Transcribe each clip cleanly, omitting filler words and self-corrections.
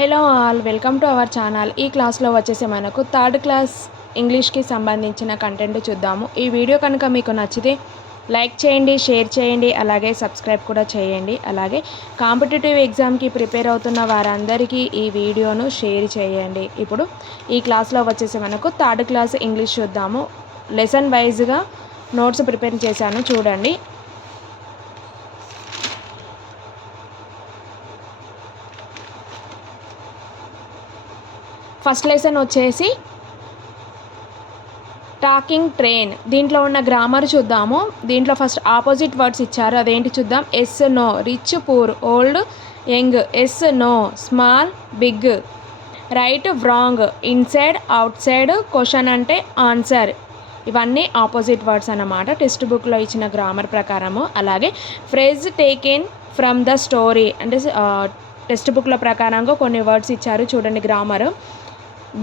Hello all, welcome to our channel. ఈ క్లాస్లో వచ్చేసి మనకు థర్డ్ క్లాస్ ఇంగ్లీష్కి సంబంధించిన కంటెంట్ చూద్దాము. ఈ వీడియో కనుక మీకు నచ్చితే లైక్ చేయండి, షేర్ చేయండి, అలాగే సబ్స్క్రైబ్ కూడా చేయండి. అలాగే కాంపిటేటివ్ ఎగ్జామ్కి ప్రిపేర్ అవుతున్న వారందరికీ ఈ వీడియోను షేర్ చేయండి. ఇప్పుడు ఈ క్లాస్లో వచ్చేసి మనకు థర్డ్ క్లాస్ ఇంగ్లీష్ చూద్దాము. లెసన్ వైజ్గా నోట్స్ ప్రిపేర్ చేశాను, చూడండి. ఫస్ట్ లెసన్ వచ్చేసి టాకింగ్ ట్రైన్. దీంట్లో ఉన్న గ్రామర్ చూద్దాము. దీంట్లో ఫస్ట్ ఆపోజిట్ వర్డ్స్ ఇచ్చారు, అదేంటి చూద్దాం. Yes, no, rich, poor, old, young. Yes, no, small, big, right, wrong, inside, outside, question అంటే ఆన్సర్. ఇవన్నీ ఆపోజిట్ వర్డ్స్ అన్నమాట టెక్స్ట్ బుక్లో ఇచ్చిన గ్రామర్ ప్రకారము. అలాగే phrase taken from the story అంటే టెక్స్ట్ బుక్ల ప్రకారంగా కొన్ని వర్డ్స్ ఇచ్చారు, చూడండి grammar.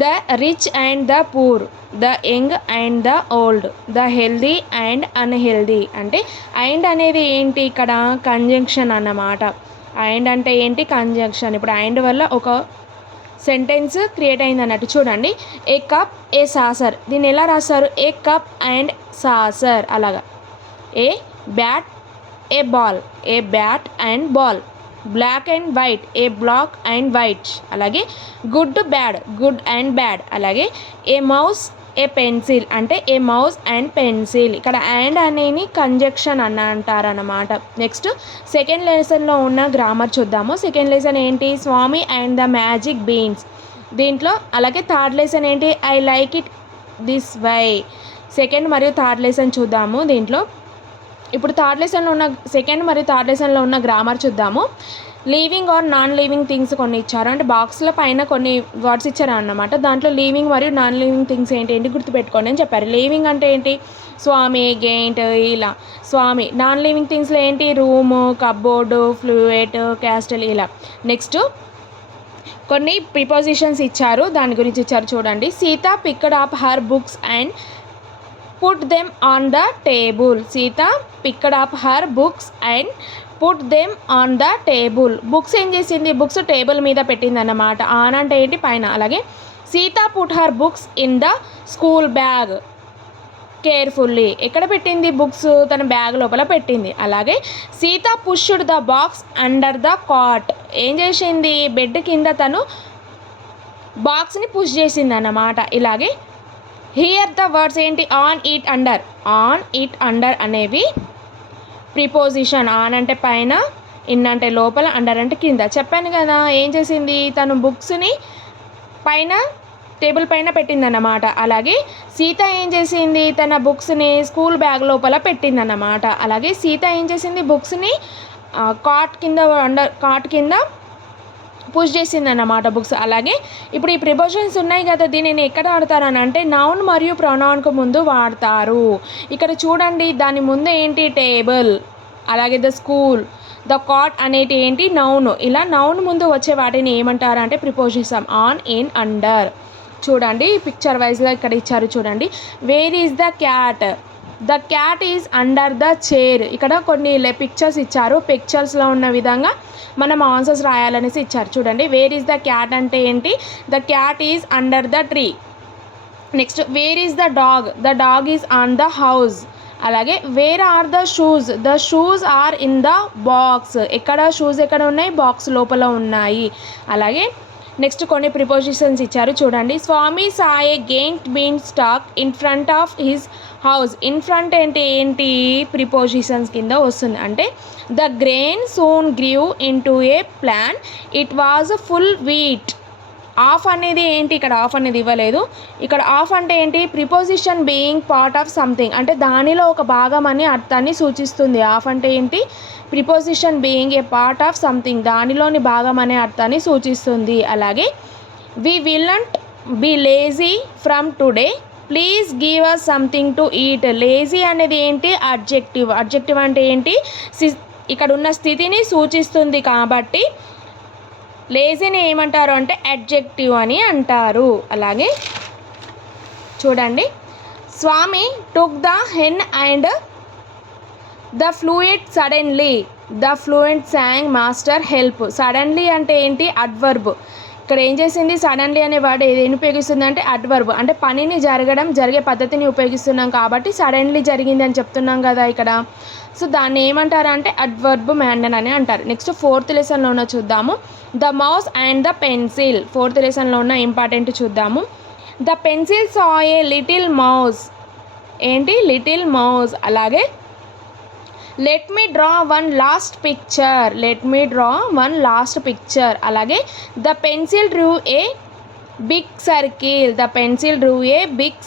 The rich and the poor, the young and the old, the healthy and unhealthy. అంటే అండ్ అనేది ఏంటి, ఇక్కడ కంజంక్షన్ అన్నమాట. అండ్ అంటే ఏంటి, కంజంక్షన్. ఇప్పుడు అండ్ వల్ల ఒక సెంటెన్స్ క్రియేట్ అయింది అన్నట్టు. చూడండి, ఏ కప్, ఏ సాసర్. దీన్ని ఎలా రాస్తారు, ఏ కప్ అండ్ సాసర్. అలాగా. A bat, a ball, a bat and ball. Black and white, a black and white. అలాగే good bad, good and bad. అలాగే ఏ మౌస్, ఏ పెన్సిల్. అంటే a mouse and pencil. ఇక్కడ and అనేది conjunction అంటారన్నమాట. Next second లెసన్లో ఉన్న grammar చూద్దాము. Second lesson ఏంటి, Swami and the magic beans. దీంట్లో అలాగే థర్డ్ లెసన్ ఏంటి, I like it this way. Second మరియు థర్డ్ లెసన్ చూద్దాము. దీంట్లో ఇప్పుడు థర్డ్ లెసన్లో ఉన్న సెకండ్ మరియు థర్డ్ లెసన్లో ఉన్న గ్రామర్ చూద్దాము. Living or non living things కొన్ని ఇచ్చారు, అంటే బాక్స్ల పైన కొన్ని వర్డ్స్ ఇచ్చారు అన్నమాట. దాంట్లో లీవింగ్ మరియు నాన్ లీవింగ్ థింగ్స్ ఏంటి గుర్తుపెట్టుకోండి అని చెప్పారు. లీవింగ్ అంటే ఏంటి, స్వామి, గెయింట్, ఇలా స్వామి. నాన్ లివింగ్ థింగ్స్లో ఏంటి, రూము, కబ్బోర్డు, ఫ్లూయిడ్, క్యాస్టల్, ఇలా. నెక్స్ట్ కొన్ని ప్రిపోజిషన్స్ ఇచ్చారు, దాని గురించి ఇచ్చారు, చూడండి. Sita picked up her books and put them on the table. Sita picked up her books and put them on the table. Books ఏం చేసింది, బుక్స్ టేబుల్ మీద పెట్టింది అన్నమాట. ఆన్ అంటే ఏంటి, పైన. అలాగే Sita put her books in the school bag carefully. ఎక్కడ పెట్టింది, బుక్స్ తన బ్యాగ్ లోపల పెట్టింది. అలాగే Sita pushed the box under the cot. ఏం చేసింది, బెడ్ కింద తను బాక్స్ని పుష్ చేసింది అన్నమాట. ఇలాగే హియర్ ద వర్డ్స్ ఏంటి, on, it, under. On, it, under అనేవి ప్రిపోజిషన్. ఆన్ అంటే పైన, ఇన్ అంటే లోపల, అండర్ అంటే కింద. చెప్పాను కదా, ఏం చేసింది, తను బుక్స్ని పైన టేబుల్ పైన పెట్టిందన్నమాట. అలాగే సీత ఏం చేసింది, తన బుక్స్ని స్కూల్ బ్యాగ్ లోపల పెట్టిందన్నమాట. అలాగే సీత ఏం చేసింది, బుక్స్ని కాట్ కింద పుష్ చేసింది అన్నమాట బుక్స్. అలాగే ఇప్పుడు ఈ ప్రిపోజిషన్స్ ఉన్నాయి కదా, దీనిని ఎక్కడ వాడతారు అని అంటే నౌన్ మరియు ప్రొనౌన్కు ముందు వాడతారు. ఇక్కడ చూడండి, దాని ముందు ఏంటి, టేబుల్. అలాగే ద స్కూల్, ద కాట్ అనేటి ఏంటి, నౌన్. ఇలా నౌన్ ముందు వచ్చే వాటిని ఏమంటారు అంటే ప్రిపోజిషన్. On, in, under. చూడండి పిక్చర్ వైజ్గా ఇక్కడ ఇచ్చారు, చూడండి. Wear is the cat, the cat is under the chair. ఇక్కడ కొన్ని పిక్చర్స్ ఇచ్చారు, పిక్చర్స్లో ఉన్న విధంగా మనం ఆన్సర్స్ రాయాలనేసి ఇచ్చారు, చూడండి. వేర్ ఈజ్ ద క్యాట్ అంటే ఏంటి, the cat is under the tree. Next where is the dog, the dog is on the house. అలాగే where are the shoes, the shoes are in the box. ఎక్కడ shoes ఎక్కడ ఉన్నాయి, box లోపల ఉన్నాయి. అలాగే next కొన్ని ప్రిపోజిషన్స్ ఇచ్చారు, చూడండి. Swami saw giant bean stalk in front of his house. In front అంటే ఏంటి, ప్రిపోజిషన్స్ కింద వస్తుంది. అంటే the grain soon grew into a plant, it was full wheat. Of అనేది ఏంటి, ఇక్కడ ఆఫ్ అనేది ఇవ్వలేదు. ఇక్కడ ఆఫ్ అంటే ఏంటి, preposition being part of something, అంటే దానిలో ఒక భాగం అని అర్థాన్ని సూచిస్తుంది. ఆఫ్ అంటే ఏంటి, preposition being a part of something, దానిలోని భాగం అనే అర్థాన్ని సూచిస్తుంది. అలాగే we will not be lazy from today, please give us something to eat. Lazy అనేది ఏంటి, అడ్జెక్టివ్. అడ్జెక్టివ్ అంటే ఏంటి, ఇక్కడ ఉన్న స్థితిని సూచిస్తుంది కాబట్టి లేజీని ఏమంటారు అంటే అడ్జెక్టివ్ అని అంటారు. అలాగే చూడండి, Swami took the hen and the fluid suddenly, the fluent song master help. Suddenly అంటే ఏంటి, అడ్వర్బ్. ఇక్కడ ఏం చేసింది సడన్లీ అనే వర్డ్ ఏదేని ఉపయోగిస్తుంది అంటే అడ్వర్బ్, అంటే పనిని జరిగే పద్ధతిని ఉపయోగిస్తున్నాం కాబట్టి సడన్లీ జరిగింది అని చెప్తున్నాం కదా ఇక్కడ. సో దాన్ని ఏమంటారంటే అడ్వర్బ్ మ్యాండన్ అని అంటారు. నెక్స్ట్ 4th లెసన్లో ఉన్న చూద్దాము, the mouse and the pencil. 4th లెసన్లో ఉన్న ఇంపార్టెంట్ చూద్దాము. The pencil saw a little mouse, ఏంటి లిటిల్ మౌస్. అలాగే let me draw one last picture, అలాగే the pencil drew a big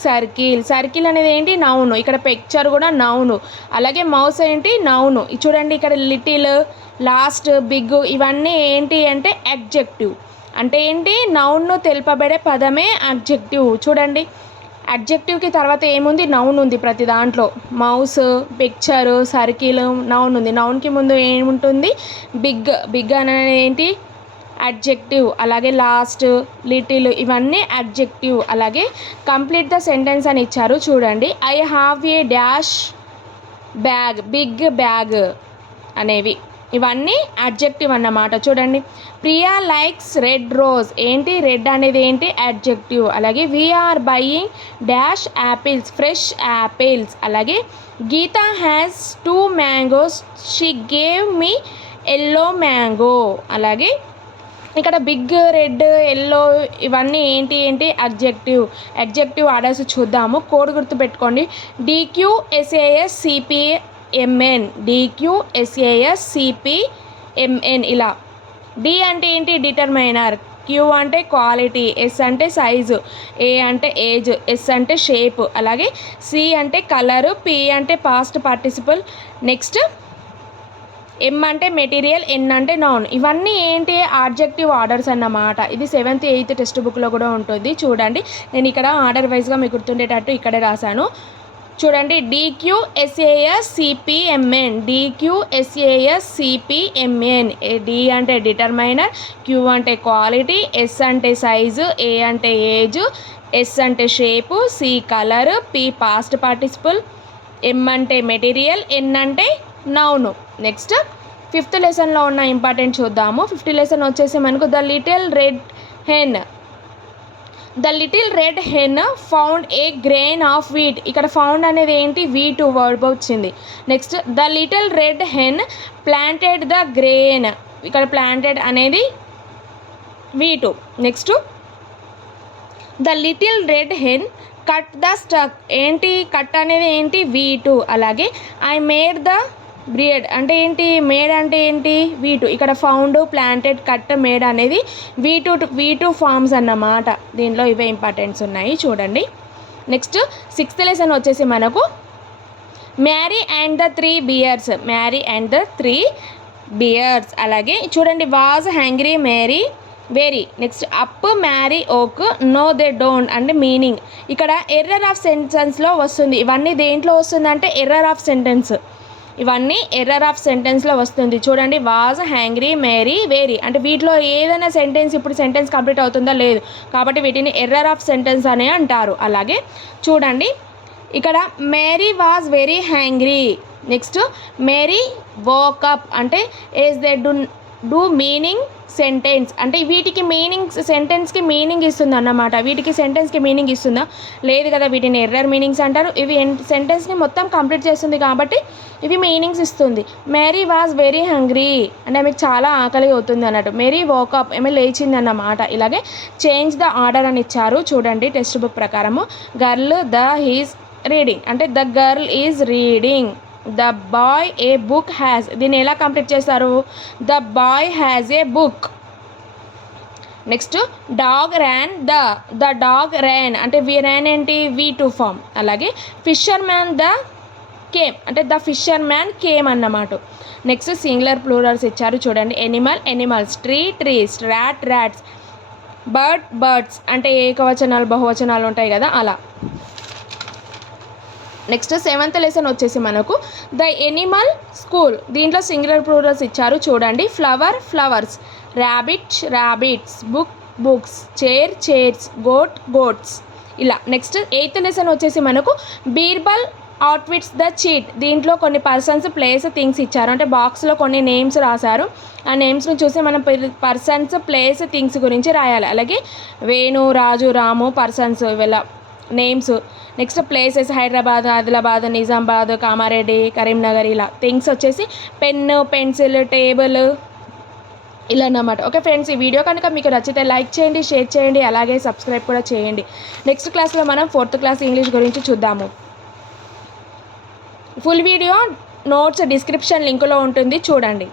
circle, circle అనేది ఏంటి నౌను, ఇక్కడ పిక్చర్ కూడా నౌను, అలాగే మౌస్ ఏంటి నౌను. చూడండి ఇక్కడ లిటిల్, లాస్ట్, బిగ్ ఇవన్నీ ఏంటి అంటే అడ్జెక్టివ్, అంటే ఏంటి నౌన్ను తెలుపబడే పదమే అడ్జెక్టివ్. చూడండి అడ్జెక్టివ్కి తర్వాత ఏముంది నౌన్ ఉంది ప్రతి దాంట్లో, మౌస్, పిక్చర్, సర్కిల్ నౌన్ ఉంది, నౌన్కి ముందు ఏముంటుంది బిగ్ అనేది ఏంటి అడ్జెక్టివ్, అలాగే లాస్ట్, లిటిల్ ఇవన్నీ అడ్జెక్టివ్. అలాగే కంప్లీట్ ద సెంటెన్స్ అని ఇచ్చారు చూడండి, I have a dash bag, big bag అనేవి ఇవన్నీ అడ్జెక్టివ్ అన్నమాట. చూడండి ప్రియా లైక్స్ రెడ్ రోజ్, ఏంటి రెడ్ అనేది ఏంటి అడ్జెక్టివ్. అలాగే we are buying dash apples, fresh apples. అలాగే Geeta has 2 mangoes, she gave me yellow mango. అలాగే ఇక్కడ బిగ్, రెడ్, ఎల్లో ఇవన్నీ ఏంటి అడ్జెక్టివ్ ఆర్డర్స్ చూద్దాము. కోడ్ గుర్తుపెట్టుకోండి, DQSASCPMN. ఇలా డి అంటే ఏంటి డిటర్మైనర్, క్యూ అంటే క్వాలిటీ, ఎస్ అంటే సైజు, ఏ అంటే ఏజ్, ఎస్ అంటే షేప్, అలాగే సి అంటే కలరు, పి అంటే పాస్ట్ పార్టిసిపల్, నెక్స్ట్ ఎం అంటే మెటీరియల్, ఎన్ అంటే నౌన్. ఇవన్నీ ఏంటి ఆబ్జెక్టివ్ ఆర్డర్స్ అన్నమాట. ఇది 7th 8th టెక్స్ట్ బుక్లో కూడా ఉంటుంది. చూడండి నేను ఇక్కడ ఆర్డర్ వైజ్గా మీకు గుర్తుండేటట్టు ఇక్కడే రాశాను. చూడండి DQSASCPMN, డి అంటే డిటర్మైనర్, క్యూ అంటే క్వాలిటీ, ఎస్ అంటే సైజు, ఏ అంటే ఏజ్, ఎస్ అంటే shape, C colour, P past participle, M అంటే మెటీరియల్, ఎన్ అంటే నౌను. నెక్స్ట్ 5th లెసన్లో ఉన్న ఇంపార్టెంట్ చూద్దాము. 5th లెసన్ వచ్చేసి మనకు the little red hen found A grain of wheat. ఇక్కడ ఫౌండ్ అనేది ఏంటి V2 వర్బ్ వచ్చింది. Next the little red hen planted the grain, ఇక్కడ ప్లాంటెడ్ అనేది V2. Next the little red hen cut the stuck, ఏంటి cut అనేది ఏంటి V2. అలాగే ఐ మేడ్ ద బ్రియడ్ అంటే ఏంటి మేడ్ అంటే ఏంటి V2. ఇక్కడ ఫౌండ్, ప్లాంటెడ్, కట్, మేడ్ అనేది V2 ఫార్మ్స్ అన్నమాట. దీనిలో ఇవే ఇంపార్టెంట్స్ ఉన్నాయి చూడండి. నెక్స్ట్ 6th లెసన్ వచ్చేసి మనకు మ్యారీ అండ్ ద 3 బియర్స్. అలాగే చూడండి was hungry Mary very. Next up Mary oak no they don't అంటే మీనింగ్. ఇక్కడ ఎర్రర్ ఆఫ్ సెంటెన్స్లో వస్తుంది. ఇవన్నీ దేంట్లో వస్తుందంటే ఎర్రర్ ఆఫ్ సెంటెన్స్లో వస్తుంది. చూడండి వాజ్ హ్యాంగ్రీ మేరీ వెరీ అంటే వీటిలో ఏదైనా సెంటెన్స్ ఇప్పుడు సెంటెన్స్ కంప్లీట్ అవుతుందా లేదు, కాబట్టి వీటిని ఎర్రర్ ఆఫ్ సెంటెన్స్ అనే అంటారు. అలాగే చూడండి ఇక్కడ Mary was very hungry. Next Mary woke up అంటే age they do meaning sentence అంటే వీటికి మీనింగ్స్ సెంటెన్స్కి మీనింగ్ ఇస్తుంది అన్నమాట. వీటికి సెంటెన్స్కి మీనింగ్ ఇస్తుందా లేదు కదా, వీటిని ఎర్రర్ మీనింగ్స్ అంటారు. ఇవి సెంటెన్స్ని మొత్తం కంప్లీట్ చేస్తుంది కాబట్టి ఇవి మీనింగ్స్ ఇస్తుంది. మేరీ వాజ్ వెరీ హంగ్రీ అంటే ఆమెకు చాలా ఆకలి అవుతుంది అన్నట్టు. మేరీ వోకప్ ఏమో లేచింది అన్నమాట. ఇలాగే చేంజ్ ద ఆర్డర్ అని ఇచ్చారు చూడండి టెక్స్ట్ బుక్ ప్రకారము. గర్ల్ హీస్ రీడింగ్ అంటే the girl is reading. The boy a book has, దీన్ని ఎలా కంప్లీట్ చేస్తారు the boy has a book. Next dog ran the dog ran అంటే ర్యాన్ ఏంటి V2 ఫామ్. అలాగే ఫిషర్ మ్యాన్ ద కేమ్ అంటే the fisher man came అన్నమాట. Next singular plurals ఇచ్చారు చూడండి. ఎనిమల్స్, ట్రీస్, ర్యాట్స్, బర్డ్స్ అంటే ఏకవచనాలు బహువచనాలు ఉంటాయి కదా అలా. నెక్స్ట్ 7th లెసన్ వచ్చేసి మనకు ద ఎనిమల్ స్కూల్. దీంట్లో సింగులర్ ప్లూరల్స్ ఇచ్చారు చూడండి. Flowers, rabbits, books, chairs, goats ఇలా. నెక్స్ట్ 8th లెసన్ వచ్చేసి మనకు బీర్బల్ అవుట్విట్స్ ద చీట్. దీంట్లో కొన్ని పర్సన్స్, ప్లేస్, థింగ్స్ ఇచ్చారు. అంటే బాక్స్లో కొన్ని నేమ్స్ రాశారు. ఆ నేమ్స్ని చూసి మనం పర్సన్స్, ప్లేస్, థింగ్స్ గురించి రాయాలి. అలాగే వేణు, రాజు, రాము పర్సన్స్ వీళ్ళ names. Next places Hyderabad, Adilabad, Nizamabad, Kamareddy, Karimnagar. ఇలా థింగ్స్ వచ్చేసి పెన్ను, పెన్సిల్, టేబుల్ ఇలా అన్నమాట. ఓకే ఫ్రెండ్స్, ఈ వీడియో కనుక మీకు నచ్చితే లైక్ చేయండి, షేర్ చేయండి, అలాగే సబ్స్క్రైబ్ కూడా చేయండి. నెక్స్ట్ క్లాస్లో మనం 4th క్లాస్ ఇంగ్లీష్ గురించి చూద్దాము. ఫుల్ వీడియో నోట్స్ డిస్క్రిప్షన్ లింకులో ఉంటుంది, చూడండి.